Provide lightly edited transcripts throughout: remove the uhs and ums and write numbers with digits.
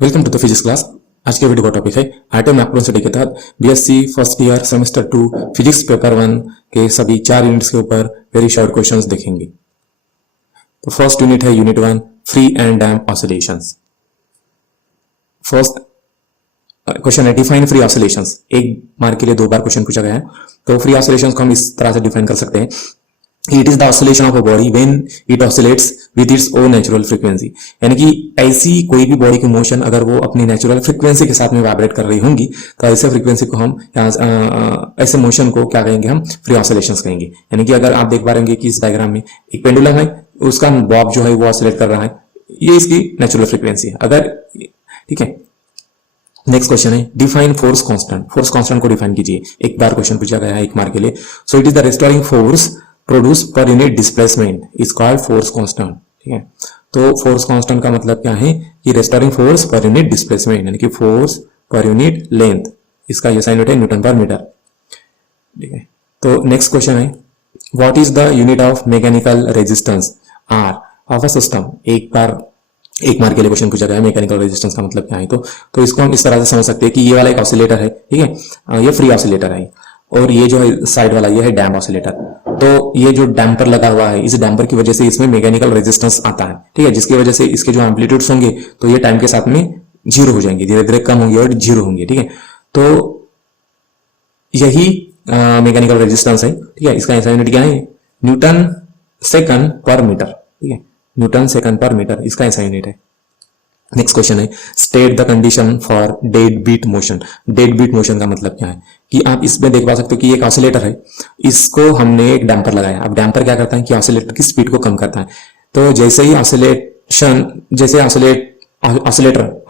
Welcome to the physics class. आज के video का टॉपिक है एटम मैक्रो स्टडी के तहत BSc first year semester 2 physics paper 1 के सभी 4 यूनिट्स के ऊपर वेरी शॉर्ट क्वेश्चंस देखेंगे। तो फर्स्ट यूनिट है unit 1 free and damp oscillations. First question है डिफाइन फ्री ऑसिलेशंस। एक मार्क के लिए 2 बार क्वेश्चन पूछा गया है। तो फ्री ऑसिलेशंस को हम इस तरह से डिफाइन कर सकते हैं, it is the oscillation of a body when it oscillates with its own natural frequency. यानी कि ऐसी कोई भी बॉडी की मोशन अगर वो अपनी नेचुरल फ्रीक्वेंसी के साथ में वाइब्रेट कर रही होंगी तो ऐसे फ्रीक्वेंसी को हम ऐसे मोशन को क्या कहेंगे, हम फ्री ऑसिलेशंस कहेंगे। यानी कि अगर आप देख पा रहे कि इस डायग्राम में एक पेंडुलम है, उसका बॉब जो है वो ऑसिलेट कर रहा है, ये इसकी नेचुरल फ्रीक्वेंसी है। अगर ठीक है, नेक्स्ट क्वेश्चन है define force constant. Force constant को डिफाइन कीजिए। एक बार क्वेश्चन पूछा गया है 1 मार्क के लिए। So it is the restoring force produce per unit displacement is called force constant. ठीक है, तो फोर्स कांस्टेंट का मतलब क्या है कि restoring force per unit displacement यानी कि फोर्स पर यूनिट लेंथ, इसका ये साइन यूनिट है न्यूटन पर मीटर। ठीक है, तो नेक्स्ट क्वेश्चन है what is the unit of mechanical resistance R of a system. एक मार्क के लिए क्वेश्चन पूछा गया है मैकेनिकल रेजिस्टेंस का मतलब क्या है। तो इसको हम इस तरह से समझ सकते हैं कि ये वाला एक ऑसिलेटर है, ठीक है, ये फ्री ऑसिलेटर है, और ये जो है साइड वाला ये है डैम्प ऑसिलेटर। तो ये जो डैम्पर लगा हुआ है, इस डैम्पर की वजह से इसमें मैकेनिकल रेजिस्टेंस आता है, ठीक है, जिसकी वजह से इसके जो एम्पलीट्यूड्स होंगे तो ये टाइम के साथ में जीरो हो जाएंगे, धीरे धीरे कम होंगे और जीरो होंगे। ठीक है, तो यही मैकेनिकल रेजिस्टेंस है। ठीक है, इसका ऐसा यूनिट क्या है, न्यूटन सेकंड पर मीटर। ठीक है, न्यूटन सेकंड पर मीटर इसका ऐसा यूनिट है। नेक्स्ट क्वेश्चन है state the condition for dead beat motion. Dead beat motion का मतलब क्या है कि आप इसमें देख पा सकते हो कि एक ऑसिलेटर है, इसको हमने एक डैम्पर लगाया। अब डैम्पर क्या करता है कि ऑसिलेटर की स्पीड को कम करता है। तो जैसे ही ऑसिलेटर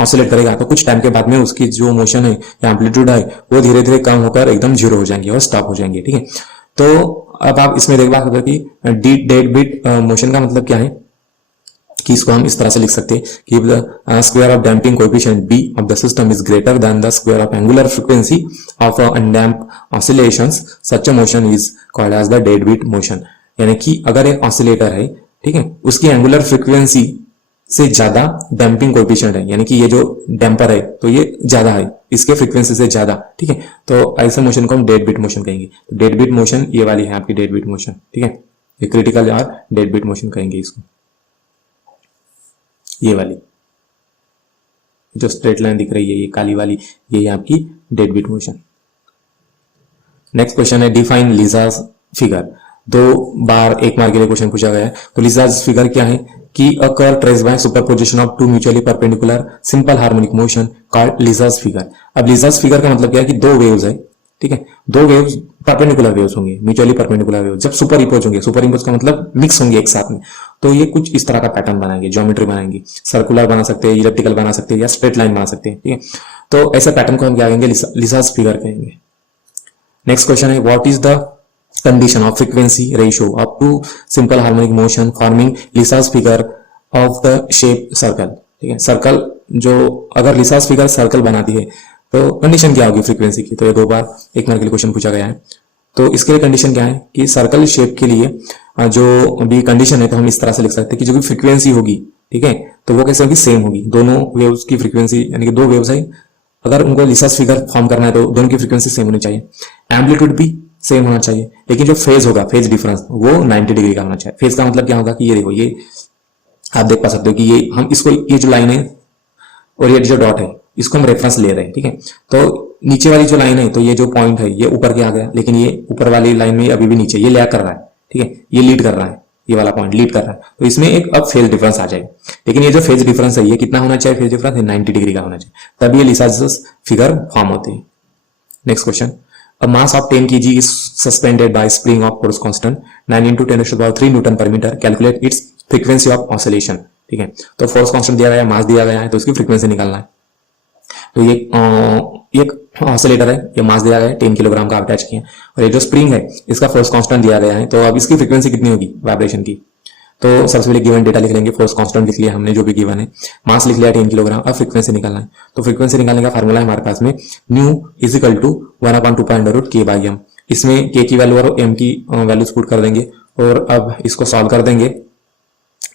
ऑसिलेट करेगा तो कुछ टाइम के बाद में उसकी जो मोशन है या एम्पलीट्यूड है वो धीरे धीरे कम होकर एकदम जीरो हो जाएंगे और स्टॉप हो जाएंगे। ठीक है, तो अब आप इसमें देख पा सकते हो कि डेड बीट मोशन का मतलब क्या है कि इसको हम इस तरह से लिख सकते हैं कि the square of damping coefficient b of the system is greater than the square of angular frequency of undamped oscillations such a motion is called as the dead beat motion. यानी कि अगर एक ऑसिलेटर है, ठीक है, उसकी angular frequency से ज्यादा डैम्पिंग कोएफिशिएंट है, यानी कि ये जो डैम्पर है तो ये ज्यादा है इसके फ्रीक्वेंसी से ज्यादा। ठीक है, तो ऐसे मोशन को हम डेड बीट मोशन कहेंगे। तो डेड बीट मोशन ये वाली है आपकी डेड बीट मोशन। ठीक है, ये क्रिटिकल और डेड बीट मोशन कहेंगे इसको। ये वाली जो स्ट्रेट लाइन दिख रही है, ये काली वाली, ये आपकी dead beat motion. Next question है डिफाइन लीजास फिगर। 2 बार 1 मार्क के लिए क्वेश्चन पूछा गया है। तो लीजास फिगर क्या है कि a curve traced by superposition of 2 mutually perpendicular simple harmonic motion called Lissajous figure. अब लीजास फिगर का मतलब क्या है कि 2 वेव्स है, ठीक है, 2 वेव्स परपेंडिकुलर वेव्स होंगे, म्यूचुअली परपेंडिकुलर वेव्स जब सुपर इम्पोज होंगे, सुपर इम्पोज का मतलब मिक्स होंगे एक साथ में, तो ये कुछ इस तरह का पैटर्न बनाएंगे, ज्योमेट्री बनाएंगे, सर्कुलर बना सकते हैं, इलिप्टिकल बना सकते हैं या स्ट्रेट लाइन बना सकते हैं। ठीक है, तो ऐसे पैटर्न को हम क्या कहेंगे, लीजास फिगर कहेंगे। नेक्स्ट क्वेश्चन है what is the condition of frequency ratio of 2 simple harmonic motion forming Lissajous figure of the shape circle. ठीक है, सर्कल जो अगर लीजास फिगर सर्कल बनाती है तो कंडीशन क्या होगी फ्रीक्वेंसी की। तो ये 2 बार 1 मार्क के लिए क्वेश्चन पूछा गया है। तो इसके लिए कंडीशन क्या है कि सर्कल शेप के लिए जो भी कंडीशन है तो हम इस तरह से लिख सकते हैं कि जो भी फ्रीक्वेंसी होगी, ठीक है, तो वो कैसे होगी, सेम होगी। दोनों वेव्स की फ्रीक्वेंसी यानी कि 2 वेव्स है, अगर उनको लीजास फिगर फॉर्म करना है तो दोनों की फ्रीक्वेंसी सेम होनी चाहिए, एम्पलीट्यूड भी सेम होना चाहिए, लेकिन जो फेज होगा, फेज डिफरेंस वो 90 डिग्री का होना चाहिए। फेज का मतलब क्या होगा कि ये देखो, ये आप देख पा सकते हो कि ये हम इसको, ये जो लाइन है और ये जो डॉट है इसको हम रेफरेंस ले रहे हैं। ठीक है, तो नीचे वाली जो लाइन है तो ये जो पॉइंट है ये ऊपर के आ गया, लेकिन ये ऊपर वाली लाइन में अभी भी नीचे, ये लैग कर रहा है। ठीक है, ये लीड कर रहा है, ये वाला पॉइंट लीड कर रहा है, तो इसमें एक अब फेज डिफरेंस आ जाएगा। लेकिन ये जो फेज डिफरेंस है ये कितना होना चाहिए, फेज डिफरेंस 90 डिग्री का होना चाहिए, तब ये लीजास फिगर फॉर्म होती है। Next question, a mass of 10 kg is suspended by spring of force constant 9 into 10⁻³ newton पर metre, calculate its frequency of oscillation. ठीक है, तो फोर्स कांस्टेंट दिया गया है, मास दिया गया है, तो इसकी फ्रीक्वेंसी निकालना है। तो ये एक ऑसिलेटर है, ये मास दिया गया है 10 किलोग्राम का अटैच किया, और ये जो स्प्रिंग है इसका फोर्स कांस्टेंट दिया गया है। तो अब इसकी फ्रीक्वेंसी कितनी होगी वाइब्रेशन की, तो सबसे पहले गिवन डेटा लिख लेंगे, फोर्स कांस्टेंट लिख लिया हमने जो भी गिवन है, मास लिख लिया 10 किलोग्राम। अब फ्रीक्वेंसी निकालना है, तो फ्रीक्वेंसी निकालने का फार्मूला है हमारे पास में new is equal to 1/2π√k/m। इसमें k की वैल्यू और m की वैल्यूज पुट कर देंगे और अब इसको सॉल्व कर देंगे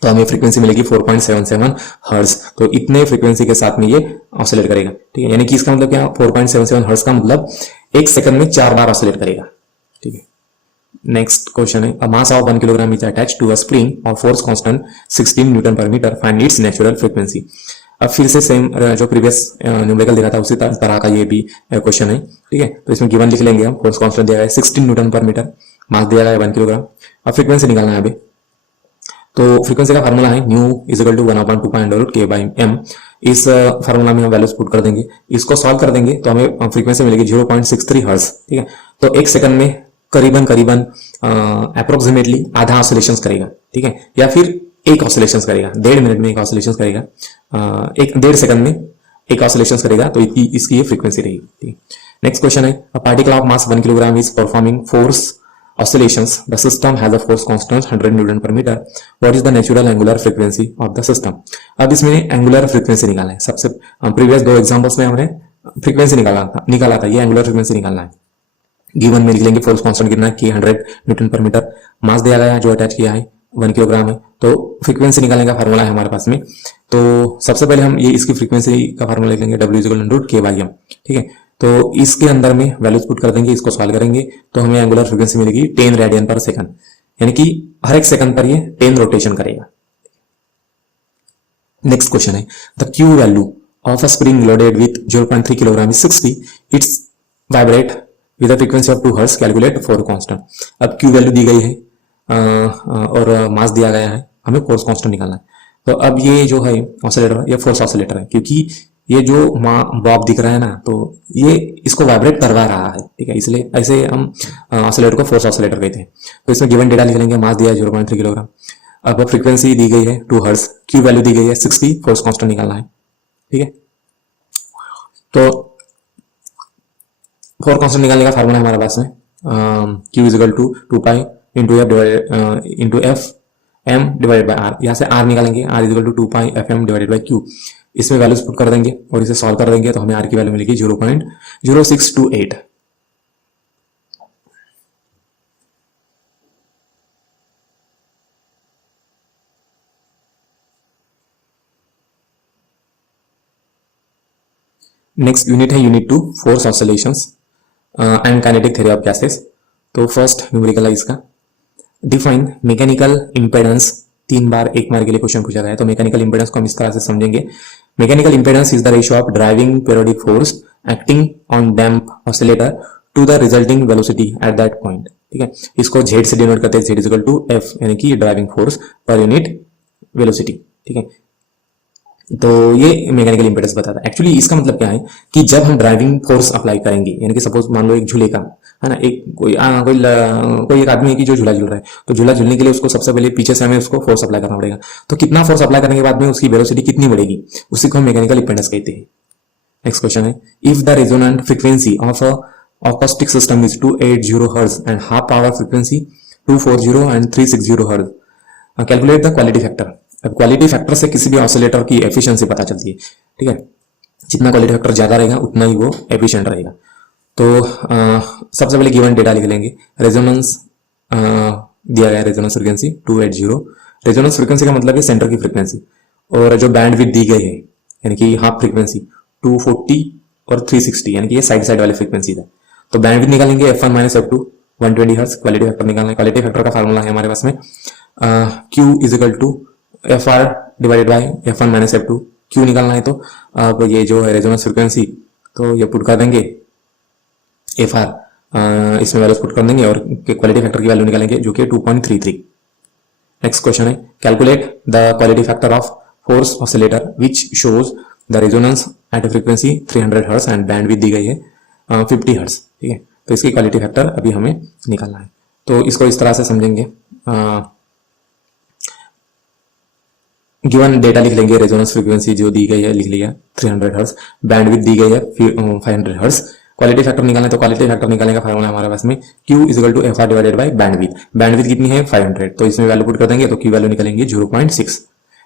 तो हमें फ्रीक्वेंसी मिलेगी 4.77 हर्ट्ज। तो इतने फ्रीक्वेंसी के साथ में ये ऑसिलेट करेगा, ठीक है। यानी कि इसका मतलब क्या, 4.77 हर्ट्ज का मतलब 1 सेकंड में 4 बार ऑसिलेट करेगा, ठीक है। नेक्स्ट क्वेश्चन है, a mass of 1 kilogram is attached to a spring और फोर्स कांस्टेंट 16 न्यूटन पर metre, find its natural frequency. अब फिर से सेम जो प्रीवियस न्यूमेरिकल दिया था उसी तरह का ये भी क्वेश्चन है, ठीक है। तो इसमें गिवन लिख लेंगे हम, फोर्स कांस्टेंट दिया गया है 16 न्यूटन पर मीटर, मास दिया गया है 1 किलोग्राम। अब फ्रीक्वेंसी निकालना है अभी। तो फ्रीक्वेंसी का फार्मूला है new is equal to 1/2π√k/m। इस फार्मूला में हम वैल्यूज पुट कर देंगे, इसको सॉल्व कर देंगे तो हमें फ्रीक्वेंसी मिलेगी 0.63 हर्ट्ज, ठीक है। तो 1 सेकंड में करीबन अप्रोक्सीमेटली आधा ऑसिलेशंस करेगा, ठीक है, या फिर एक ऑसिलेशंस करेगा, 1.5 मिनट में एक ऑसिलेशंस करेगा, 1.5 सेकंड में एक ऑसिलेशंस करेगा, तो इसकी ये फ्रीक्वेंसी रहेगी, ठीक है। नेक्स्ट क्वेश्चन है, a particle of mass 1 kilogram is performing force oscillations, the system has a force constant 100 Newton पर metre, what is the natural angular frequency of the system। अब इसमें एंगुलर फ्रीक्वेंसी निकालना है। सबसे प्रीवियस 2 एग्जांपल्स में हमने frequency निकाला था, ये एंगुलर फ्रीक्वेंसी निकालना है। गिवन में लिख लेंगे फोर्स कांस्टेंट कितना है, 100 न्यूटन पर मीटर, मास दिया गया है जो अटैच किया है 1 किलोग्राम है। तो फ्रीक्वेंसी निकालने का फार्मूला है हमारे पास में। तो सबसे पहले हम ये इसकी फ्रीक्वेंसी का फार्मूला लिख लेंगे, W = √k/m, ठीक है। तो इसके अंदर में वैल्यूज पुट कर देंगे, इसको सॉल्व करेंगे तो हमें एंगुलर फ्रीक्वेंसी मिलेगी 10 रेडियन पर सेकंड, यानी कि हर एक सेकंड पर ये 10 रोटेशन करेगा। नेक्स्ट क्वेश्चन है, the Q value of a spring loaded with 0.3 kilogram is 60, it's vibrate with a frequency of 2 hertz, calculate force constant. अब क्यू वैल्यू दी गई है और मास दिया गया है, हमें फोर्स कांस्टेंट निकालना है। तो अब ये जो है ऑसिलेटर, ये फोर्स ऑसिलेटर है, क्योंकि ये जो बॉब दिख रहा है ना, तो ये इसको वाइब्रेट करवा रहा है, ठीक है, इसलिए ऐसे हम ऑसिलेटर को फोर्स ऑसिलेटर कहते हैं। तो इसमें गिवन डेटा लिख लेंगे, मास दिया है 0.3 किलोग्राम, अब फ्रीक्वेंसी दी गई है 2 हर्ट्ज, क्यू वैल्यू दी गई है 60, फोर्स कांस्टेंट निकालना है, ठीक है। तो फोर्स कांस्टेंट निकालने का फार्मूला हमारे पास में Q = 2π × F m divided by r, यहाँ से r निकालेंगे, r = 2π Fm / Q। इसमें वैल्यूज पुट कर देंगे और इसे सॉल्व कर देंगे तो हमें r की वैल्यू मिलेगी 0.0628। नेक्स्ट यूनिट है unit 2, force oscillations and kinetic theory of gases. तो फर्स्ट न्यूमेरिकल है इसका, डिफाइन मैकेनिकल इंपेडेंस। 3 बार 1 मार्क के लिए क्वेश्चन पूछा गया है, तो मैकेनिकल इंपेडेंस को हम इस तरह से समझेंगे, mechanical impedance is the ratio of driving periodic force acting on damp oscillator to the resulting velocity at that point, ठीक है। इसको Z से डिनोट करते हैं, Z = F, यानी कि driving force per unit velocity, ठीक है। तो ये मैकेनिकल इंपेडेंस बताता है। एक्चुअली इसका मतलब क्या है कि जब हम ड्राइविंग फोर्स अप्लाई करेंगे, यानी कि सपोज मान लो एक झूले का है ना, कोई एक आदमी है कि जो झूला झूल रहा है, तो झूला झूलने के लिए उसको सबसे पहले पीछे से हमें उसको फोर्स अप्लाई करना पड़ेगा। तो कितना फोर्स अप्लाई करने के बाद में उसकी वेलोसिटी कितनी बढ़ेगी, उसी को हम मैकेनिकल इंपेडेंस कहते हैं। नेक्स्ट क्वेश्चन है, if the resonant frequency of a acoustic system is 280 Hz and half power frequency 240 and 360 Hz, calculate the quality factor. अब क्वालिटी फैक्टर से किसी भी ऑसिलेटर की एफिशिएंसी पता चलती है, ठीक है। जितना क्वालिटी फैक्टर ज्यादा रहेगा उतना ही वो एफिशिएंट रहेगा। तो सबसे पहले गिवन डेटा लिख लेंगे, रेजोनेंस दिया गया है, रेजोनेंस फ्रीक्वेंसी 280, रेजोनेंस फ्रीक्वेंसी का मतलब है सेंटर की फ्रीक्वेंसी, और जो बैंड विड्थ दी गई है यानी कि हाफ फ्रीक्वेंसी 240 और 360, यानी कि ये साइड साइड वाली फ्रीक्वेंसी है। तो बैंड विड्थ निकालेंगे F1 - F2 120 hertz, quality factor निकालना है। क्वालिटी फैक्टर का फार्मूला है हमारे पास में Q = FR / F1 - F2, Q निकालना है। तो अब ये जो है रेजोनेंस फ्रीक्वेंसी, तो ये पुट कर देंगे FR, इसमें वैल्यूज पुट कर देंगे और क्वालिटी फैक्टर की वैल्यू निकालेंगे जो कि 2.33। नेक्स्ट क्वेश्चन है, calculate the quality factor of force oscillator which shows the resonance at frequency 300 hertz and bandwidth दी गई है 50 हर्ट्ज, ठीक है। तो इसकी क्वालिटी फैक्टर अभी हमें निकालना है। तो इसको इस तरह से समझेंगे, गिवन डेटा लिख लेंगे, रेजोनेंस फ्रीक्वेंसी जो दी गई है लिख लिया 300 हर्ट्ज, बैंडविड्थ दी गई है 500 हर्ट्ज, क्वालिटी फैक्टर निकालना है। तो क्वालिटी फैक्टर निकालने का फार्मूला हमारे पास में Q = FR / बैंडविड्थ। बैंडविड्थ कितनी है 500, तो इसमें वैल्यू पुट कर देंगे तो Q वैल्यू निकलेंगे 0.6।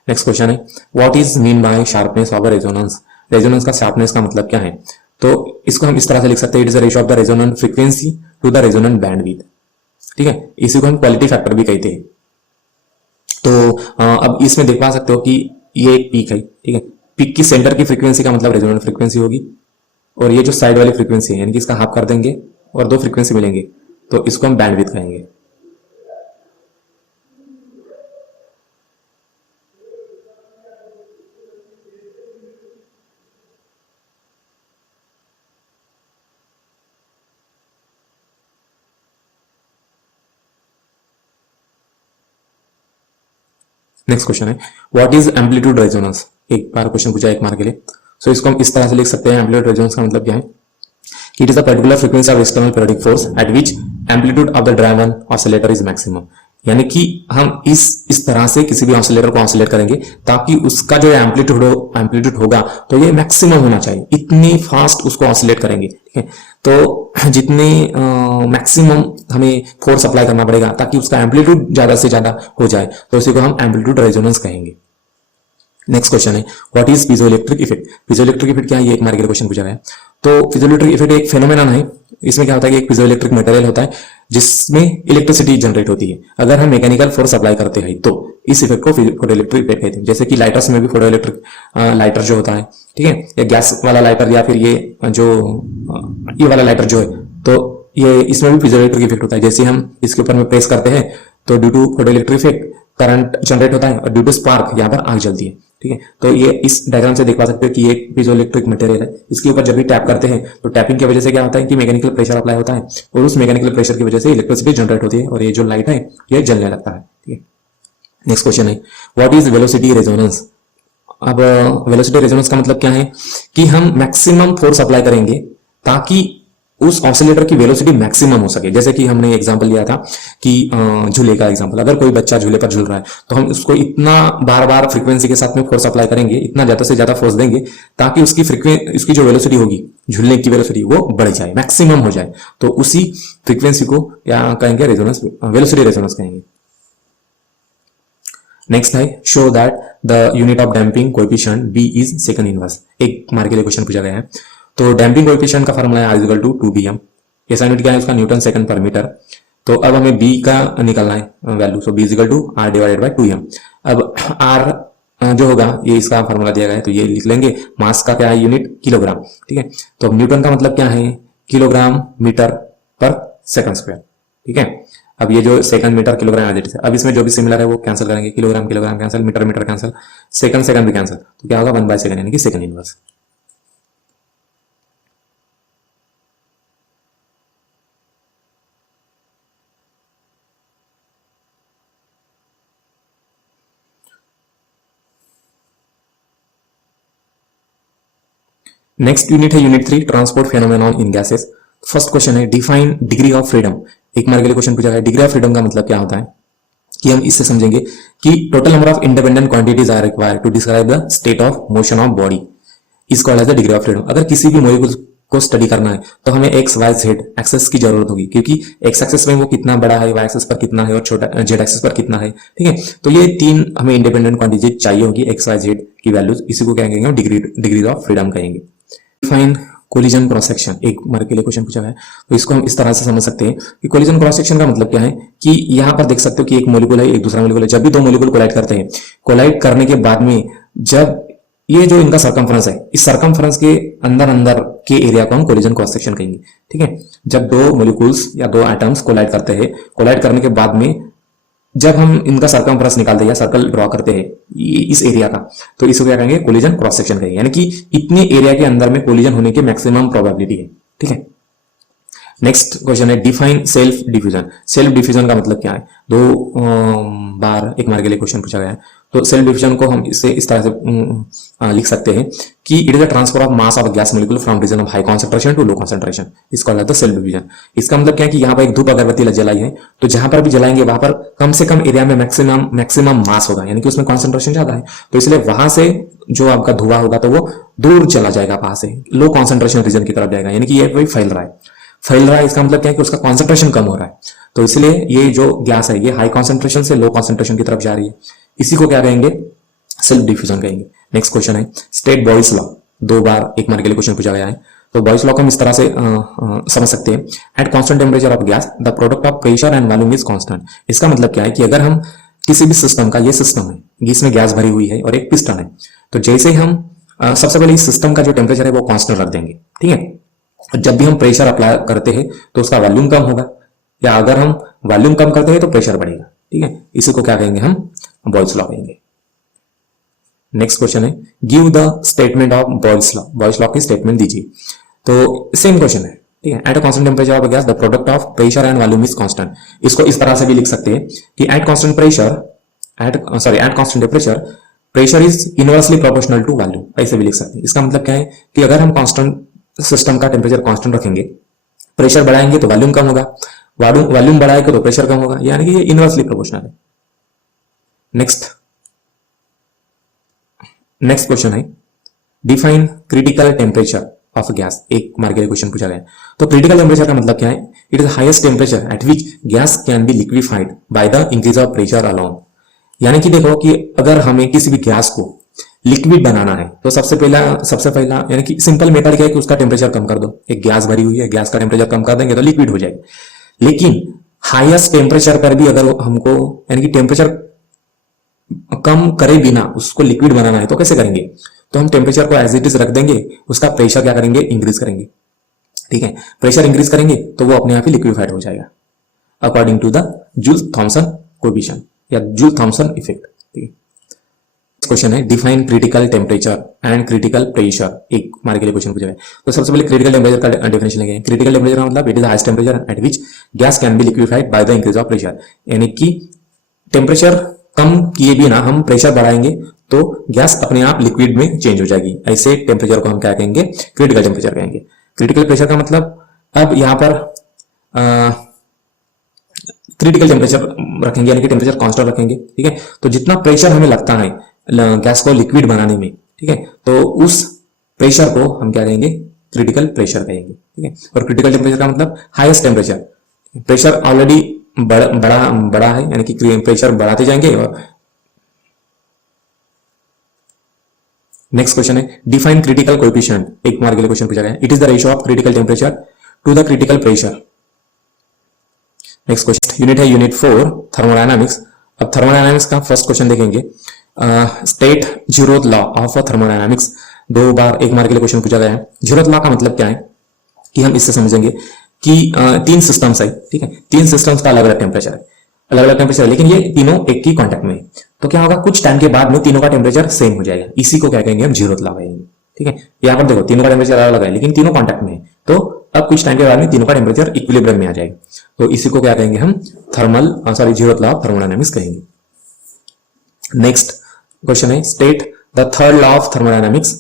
नेक्स्ट क्वेश्चन है, what is mean by sharpness of resonance. Resonance का शार्पनेस का मतलब क्या है, तो इसको हम इस तरह से लिख सकते हैं, it is the ratio of the resonant frequency to the resonant bandwidth, ठीक है। इसी को हम क्वालिटी फैक्टर भी कहते हैं। तो अब इसमें देख पा सकते हो कि ये एक पीक है, ठीक है। पीक की सेंटर की फ्रीक्वेंसी का मतलब रेजोनेंट फ्रीक्वेंसी होगी, और ये जो साइड वाली फ्रीक्वेंसी है यानी कि इसका हाफ कर देंगे और दो फ्रीक्वेंसी मिलेंगे, तो इसको हम बैंडविड्थ कहेंगे। नेक्स्ट क्वेश्चन है व्हाट इज एम्पलीट्यूड रेजोनेंस। एक बार क्वेश्चन पूछा एक मार्क के लिए। सो इसको हम इस तरह से लिख सकते हैं, एम्पलीट्यूड रेजोनेंस का मतलब क्या है कि it is a particular frequency of external periodic force at which amplitude of the driven oscillator is maximum. यानी कि हम इस तरह से किसी भी ऑसिलेटर को ऑसिलेट करेंगे ताकि उसका जो एम्पलीट्यूड होगा तो ये मैक्सिमम होना चाहिए, इतनी फास्ट उसको ऑसिलेट करेंगे, ठीक है। तो जितने मैक्सिमम हमें फोर्स अप्लाई करना पड़ेगा ताकि उसका एम्पलीट्यूड ज्यादा से ज्यादा हो जाए, तो इसी को हम एम्पलीट्यूड रेजोनेंस कहेंगे। नेक्स्ट क्वेश्चन है what is piezoelectric effect. Piezoelectric effect क्या है, ये एक मार्क के लिए क्वेश्चन पूछा गया है। तो पीजोइलेक्ट्रिक इफेक्ट एक फेनोमेनन है। इसमें क्या होता है कि एक पीजोइलेक्ट्रिक मटेरियल होता है जिसमें इलेक्ट्रिसिटी जनरेट होती है। अगर हम मैकेनिकल फोर्स अप्लाई करते हैं तो इस इफेक्ट को फोटोइलेक्ट्रिक इफेक्ट कहते हैं। जैसे कि लाइटर्स में भी फोटोइलेक्ट्रिक लाइटर जो होता है, ठीक है, या गैस वाला लाइटर या फिर ये वाला लाइटर जो है, तो ये इसमें भी पीजोइलेक्ट्रिक इफेक्ट होता है। जैसे हम इसके ऊपर में प्रेस करते हैं तो due to photoelectric effect current generate होता है और ड्यू टू स्पार्क यहाँ पर आग जलती है, ठीक है। तो ये इस डायग्राम से देख पा सकते हो कि ये एक पीजोइलेक्ट्रिक मटेरियल है। इसके ऊपर जब भी टैप करते हैं तो टैपिंग की वजह से क्या होता है कि मैकेनिकल प्रेशर अप्लाई होता है और उस मैकेनिकल प्रेशर की वजह से इलेक्ट्रिसिटी जनरेट होती है और ये जो लाइट है ये जलने लगता है, ठीक है। नेक्स्ट क्वेश्चन है व्हाट इज वेलोसिटी रेजोनेंस। अब वेलोसिटी रेजोनेंस का मतलब क्या है कि हम मैक्सिमम फोर्स अप्लाई करेंगे ताकि उस ऑसिलेटर की वेलोसिटी मैक्सिमम हो सके। जैसे कि हमने एग्जांपल लिया था कि झूले का एग्जांपल, अगर कोई बच्चा झूले पर झूल रहा है तो हम उसको इतना बार बार फ्रीक्वेंसी के साथ में फोर्स अप्लाई करेंगे, इतना ज्यादा से ज्यादा फोर्स देंगे ताकि उसकी जो वेलोसिटी होगी, झूलने की वेलोसिटी, वो बढ़ जाए, मैक्सिमम हो जाए। तो उसी फ्रीक्वेंसी को क्या कहेंगे, रेजोनेंस, वेलोसिटी रेजोनेंस कहेंगे। नेक्स्ट है show that the unit of damping coefficient b is second inverse. एक मार्क के लिए क्वेश्चन पूछा गया है। तो डैम्पिंग कोएफिशिएंट का फॉर्मूला है R = 2Bm। ऐसा यूनिट क्या है उसका, न्यूटन सेकंड पर मीटर। तो अब हमें B का निकालना है वैल्यू, सो B = R/2m। अब R जो होगा ये इसका फॉर्मूला दिया गया है तो ये लिख लेंगे। मास का क्या है यूनिट, किलोग्राम, ठीक है। तो न्यूटन का मतलब क्या है, किलोग्राम मीटर पर सेकंड स्क्वायर, ठीक है। अब ये जो second metre kilogram as it is है, अब इसमें जो भी सिमिलर है वो कैंसिल करेंगे, kilogram kilogram cancel, metre metre cancel, second second भी कैंसिल, तो क्या होगा 1/2 यानी कि सेकंड इनवर्स। नेक्स्ट यूनिट है unit 3 transport phenomenon in gases. First question है डिफाइन डिग्री ऑफ फ्रीडम। एक मार्क के लिए क्वेश्चन पूछा गया। डिग्री ऑफ फ्रीडम का मतलब क्या होता है कि हम इससे समझेंगे कि total number of independent quantities are required to describe the state of motion of body is called as the degree of freedom. अगर किसी भी मॉलिक्यूल को स्टडी करना है तो हमें एक्स वाई जेड एक्सेस की जरूरत होगी, क्योंकि एक्स एक्सेस में वो कितना बड़ा है, वाई एक्सेस पर कितना है और छोटा जेड एक्सेस पर कितना है, ठीक है। तो ये तीन हमें इंडिपेंडेंट क्वांटिटी चाहिए होगी, एक्स वाई जेड की वैल्यूज, इसी को क्या कहेंगे, डिग्री ऑफ फ्रीडम कहेंगे। Define collision cross section. एक मार्क के लिए क्वेश्चन पूछा है तो इसको हम इस तरह से समझ सकते हैं कि कोलिजन क्रॉस सेक्शन का मतलब क्या है कि यहाँ पर देख सकते हो कि एक मॉलिक्यूल है, एक दूसरा मॉलिक्यूल है। जब भी दो मॉलिक्यूल कोलाइड करते हैं, कोलाइड करने के बाद में जब ये जो इनका सर्कमफ्रेंस है, इस सर्कमफ्रेंस के अंदर अंदर के एरिया को हम कोलिजन क्रॉस सेक्शन कहेंगे, ठीक है। जब दो मॉलिक्यूल्स या दो एटम्स कोलाइड करते हैं, कोलाइड करने के बाद में जब हम इनका सर्कमफ्रेंस निकालते हैं या सर्कल ड्रॉ करते हैं इस एरिया का, तो इसको क्या कहेंगे, कोलिजन क्रॉस सेक्शन कहेंगे। यानी कि इतने एरिया के अंदर में कोलिजन होने की मैक्सिमम प्रोबेबिलिटी है, ठीक है। नेक्स्ट क्वेश्चन है define self diffusion. Self diffusion का मतलब क्या है, दो बार एक मार्क के लिए क्वेश्चन पूछा गया है। तो सेल्फ डिफ्यूजन को हम इससे इस तरह से लिख सकते हैं कि it is the transfer of mass of gas molecule from region of high concentration to low concentration, इसका मतलब सेल्फ डिफ्यूजन। इसका मतलब क्या है कि यहाँ पर एक धूप अगरबत्ती जलाई है तो जहां पर भी जलाएंगे वहां पर कम से कम एरिया में मैक्सिमम मास होगा, यानी कि उसमें कॉन्सेंट्रेशन ज्यादा है, तो इसलिए वहां से जो आपका धुआं होगा तो वो दूर चला जाएगा, वहां से लो कॉन्सेंट्रेशन रीजन की तरफ जाएगा, यानी कि ये कोई फैल रहा है। इसका मतलब क्या है कि उसका कॉन्सेंट्रेशन कम हो रहा है, तो इसलिए ये जो गैस है ये हाई कॉन्सेंट्रेशन से लो कॉन्सेंट्रेशन की तरफ जा रही है, इसी को क्या कहेंगे, सेल्फ डिफ्यूजन कहेंगे। नेक्स्ट क्वेश्चन है स्टेट बॉयल्स लॉ। दो बार एक मार्क के लिए क्वेश्चन पूछा गया है। तो बॉयल्स लॉ को हम इस तरह से समझ सकते हैं eight constant temperature of gas the product of pressure and volume is constant. इसका मतलब क्या है कि अगर हम किसी भी सिस्टम का ये सिस्टम है, इसमें गैस भरी हुई है और एक पिस्टन है। तो जैसे हम सबसे पहले इस सिस्टम का जो टेम्परेचर है वो कांस्टेंट रख देंगे, ठीक है। जब भी हम प्रेशर अप्लाई करते हैं तो उसका वॉल्यूम कम होगा, या अगर हम वॉल्यूम कम करते हैं तो प्रेशर बढ़ेगा, ठीक है। इसी को क्या कहेंगे हम, बॉयल्स लॉ कहेंगे। नेक्स्ट क्वेश्चन है, give the statement of Boyle's law. Boyle's law की स्टेटमेंट दीजिए। तो सेम क्वेश्चन है, ठीक है। At a constant temperature of gas the product of pressure and volume is constant. इसको इस तरह से भी लिख सकते हैं कि at constant pressure, at constant temperature pressure is inversely proportional to volume, ऐसे भी लिख सकते हैं। इसका मतलब क्या है कि अगर हम कांस्टेंट सिस्टम का टेम्परेचर कांस्टेंट रखेंगे, प्रेशर बढ़ाएंगे तो वॉल्यूम कम होगा, वॉल्यूम बढ़ाएंगे तो प्रेशर कम होगा, यानी कि ये इनवर्सली प्रोपोर्शनल है। नेक्स्ट क्वेश्चन है, define critical temperature of gas. एक मार्क के लिए क्वेश्चन पूछा गया। तो क्रिटिकल टेम्परेचर का मतलब क्या है, it is highest temperature at which gas can be liquefied by the increase of pressure alone. यानी कि देखो कि अगर हमें किसी भी गैस को लिक्विड बनाना है तो सबसे पहला यानी कि सिंपल मेथड क्या है कि उसका टेम्परेचर कम कर दो। एक गैस भरी हुई है, गैस का टेम्परेचर कम कर देंगे तो लिक्विड हो जाएगी। लेकिन हाईएस्ट टेम्परेचर पर भी अगर हमको यानी कि टेम्परेचर कम करे बिना उसको लिक्विड बनाना है तो कैसे करेंगे, तो हम टेम्परेचर को एज इट इज रख देंगे, उसका प्रेशर क्या करेंगे, इंक्रीज करेंगे, ठीक है। प्रेशर इंक्रीज करेंगे तो वो अपने आप ही लिक्विफाइड हो जाएगा according to the Joule Thomson coefficient या जूल थॉमसन इफेक्ट, ठीक है। क्वेश्चन है, define critical temperature and critical pressure. एक मार्क के लिए क्वेश्चन पूछा है। तो सबसे पहले क्रिटिकल टेम्परेचर का डेफिनेशन लेंगे। क्रिटिकल टेम्परेचर मतलब it is highest temperature at which gas can be liquefied by the increase of pressure. यानी कि टेम्परेचर कम किए बिना हम प्रेशर बढ़ाएंगे तो गैस अपने आप लिक्विड में चेंज हो जाएगी। ऐसे टेम्परेचर को हम क्या कहेंगे, क्रिटिकल टेम्परेचर कहेंगे। क्रिटिकल प्रेशर का मतलब, अब यहाँ पर क्रिटिकल टेम्परेचर रखेंगे यानी कि टेम्परेचर कांस्टेंट रखेंगे, ठीक है। तो जितना प्रेशर हमें लगता है गैस को लिक्विड बनाने में, ठीक है, तो उस प्रेशर को हम क्या कहेंगे, क्रिटिकल प्रेशर कहेंगे, ठीक है। और क्रिटिकल टेम्परेचर का मतलब हाईएस्ट टेम्परेचर। प्रेशर ऑलरेडी बड़ा है यानी कि प्रेशर बढ़ाते जाएंगे। और नेक्स्ट क्वेश्चन है, डिफाइन क्रिटिकल कोएफिशिएंट। एक मार्क के लिए क्वेश्चन पूछा गया है। It is the ratio of critical temperature to the critical pressure. Next question, unit है यूनिट 4 थर्मोडायनामिक्स। अब थर्मोडायनामिक्स का फर्स्ट क्वेश्चन देखेंगे, state zeroth law of thermodynamics. 2 बार एक मार्क के लिए क्वेश्चन पूछा गया है। जीरोथ लॉ का मतलब क्या है कि हम इससे समझेंगे कि 3 सिस्टम्स है, ठीक है। 3 सिस्टम्स का अलग अलग टेम्परेचर है, लेकिन ये तीनों एक ही कांटेक्ट में है। तो क्या होगा, कुछ टाइम के बाद में तीनों का टेम्परेचर सेम हो जाएगा। इसी को क्या कहेंगे हम, जीरोथ लॉ कहेंगे, ठीक है। यहाँ पर देखो तीनों का टेम्परेचर अलग अलग है लेकिन तीनों कांटेक्ट में है, तो अब कुछ टाइम के बाद में तीनों का टेम्परेचर इक्विलिब्रियम में आ जाएगा। तो इसी को क्या कहेंगे हम, जीरोथ लॉ ऑफ थर्मोडायनामिक्स कहेंगे। नेक्स्ट क्वेश्चन है, state the third law of thermodynamics.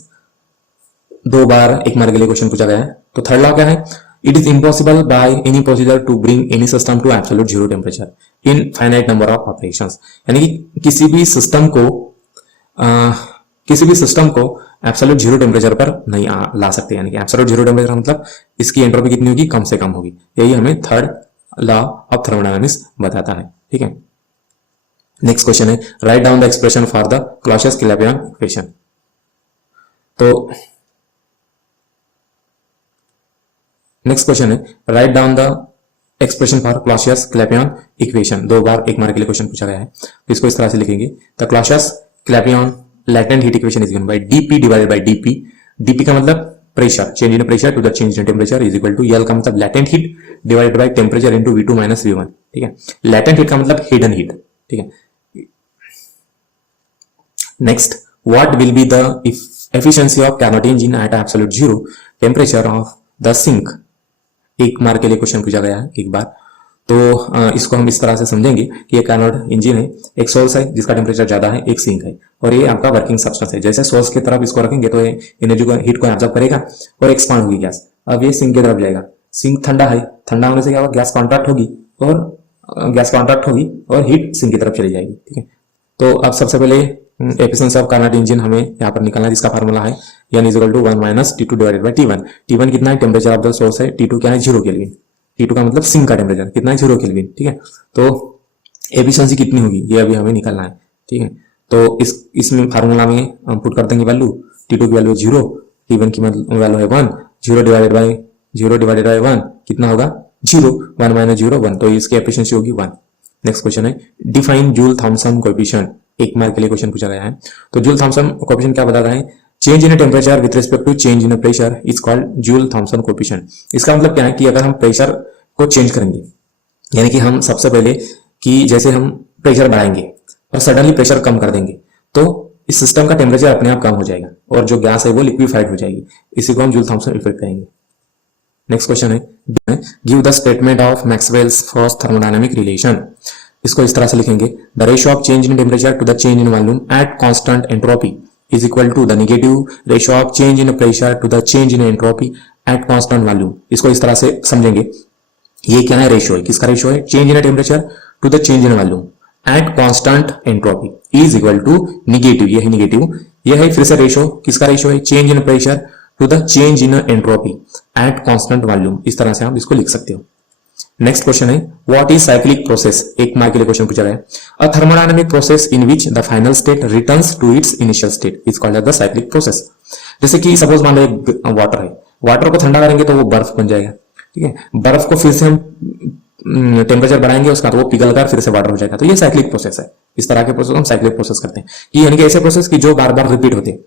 2 बार एक मार्क के लिए क्वेश्चन पूछा गया है। तो थर्ड लॉ क्या है, it is impossible by any procedure to bring any system to absolute zero temperature in finite number of operations. यानी कि किसी भी सिस्टम को एब्सोल्यूट जीरो टेम्परेचर पर नहीं ला सकते। यानी कि एब्सोल्यूट जीरो टेम्परेचर मतलब इसकी एंट्रोपी कितनी होगी, कम से कम होगी। यही हमें थर्ड लॉ ऑफ थर्मोडायनामिक्स बताता है, ठीक है। नेक्स्ट क्वेश्चन है, write down the expression for the Clausius Clapeyron equation. तो नेक्स्ट क्वेश्चन है, write down the expression for Clausius Clapeyron equation. 2 बार एक मार्क के लिए क्वेश्चन पूछा गया है। तो इसको इस तरह से लिखेंगे, the क्लॉसियस-क्लैपियन latent heat equation is given by dp divided by dp। dp का मतलब pressure, change in pressure to the change in temperature is equal to L का मतलब latent heat divided by temperature into V2 minus V1, ठीक है। latent heat का मतलब hidden heat, ठीक है। Next, what will be the efficiency of Carnot engine at absolute zero temperature of the sink. एक mark के लिए क्वेश्चन पूछा गया है एक बार। तो इसको हम इस तरह से समझेंगे कि एक कार्नोट इंजन है, एक सोर्स है जिसका टेम्परेचर ज्यादा है, एक सिंक है, और ये आपका वर्किंग सब्सटेंस है। जैसे सोर्स की तरफ इसको रखेंगे तो ये एनर्जी को, हीट को एब्जॉर्ब करेगा और एक्सपांड होगी गैस। अब ये सिंक की तरफ जाएगा, सिंक ठंडा है, ठंडा होने से क्या होगा, गैस कॉन्ट्रैक्ट होगी और हीट सिंक की तरफ चली जाएगी, ठीक है। तो अब सबसे पहले एफिशिएंसी ऑफ कार्नोट इंजन हमें यहाँ पर निकालना है, जिसका फार्मूला है N is equal to 1 minus T2 divided by T1। T1 कितना है, टेम्परेचर ऑफ द सोर्स है। T2 क्या है, 0 केल्विन। T2 का मतलब सिंक का टेम्परेचर कितना है, 0 केल्विन, ठीक है। तो एफिशिएंसी कितनी होगी ये अभी हमें निकालना है, ठीक है। तो इसमें फार्मूला में हम पुट कर देंगे वैल्यू, T2 की वैल्यू 0, T1 की वैल्यू है 1, 0 डिवाइडेड बाय 1 कितना होगा, 0, 1 माइनस 0 1, तो इसकी एफिशिएंसी होगी 1। नेक्स्ट क्वेश्चन है define Joule Thomson coefficient, 1 mark के लिए क्वेश्चन पूछा गया है। तो जूल थॉमसन कोएफिशिएंट क्या बताता है? Change in temperature with respect to change in pressure is called Joule Thomson coefficient. इसका मतलब क्या है कि अगर हम प्रेशर को चेंज करेंगे, यानी कि हम सबसे पहले कि जैसे हम प्रेशर बढ़ाएंगे और सडनली प्रेशर कम कर देंगे, तो इस सिस्टम का टेम्परेचर अपने आप कम हो जाएगा और जो गैस है वो लिक्विफाइड हो जाएगी। इसी को हम जूल थॉमसन इफेक्ट कहेंगे। नेक्स्ट क्वेश्चन है give the statement of Maxwell's first thermodynamic relation. इसको इस तरह से लिखेंगे, the ratio of change in temperature to the change in volume at constant entropy is equal to the negative ratio of change in pressure to the change in entropy at constant volume. इसको इस तरह से समझेंगे, ये क्या है? Ratio है। किसका रेशियो है? Change in temperature to the change in volume at constant entropy is equal to negative, ये है निगेटिव, ये है फिर से रेशियो। किसका रेशियो है? Change in pressure to the change in entropy at constant volume. इस तरह से आप इसको लिख सकते हो। नेक्स्ट क्वेश्चन है what is cyclic process, 1 mark के लिए क्वेश्चन पूछा गया है। A thermodynamic process in which the final state returns to its initial state is called the cyclic process. जैसे कि सपोज मान लो एक वाटर है, वाटर को ठंडा करेंगे तो वो बर्फ बन जाएगा, ठीक है। बर्फ को फिर से हम टेम्परेचर बढ़ाएंगे उसका, तो वो पिघलकर फिर से वाटर हो जाएगा। तो ये साइक्लिक प्रोसेस है। इस तरह के प्रोसेस हम साइक्लिक प्रोसेस करते हैं, कि यानी कि ऐसे प्रोसेस की जो बार बार रिपीट होते हैं।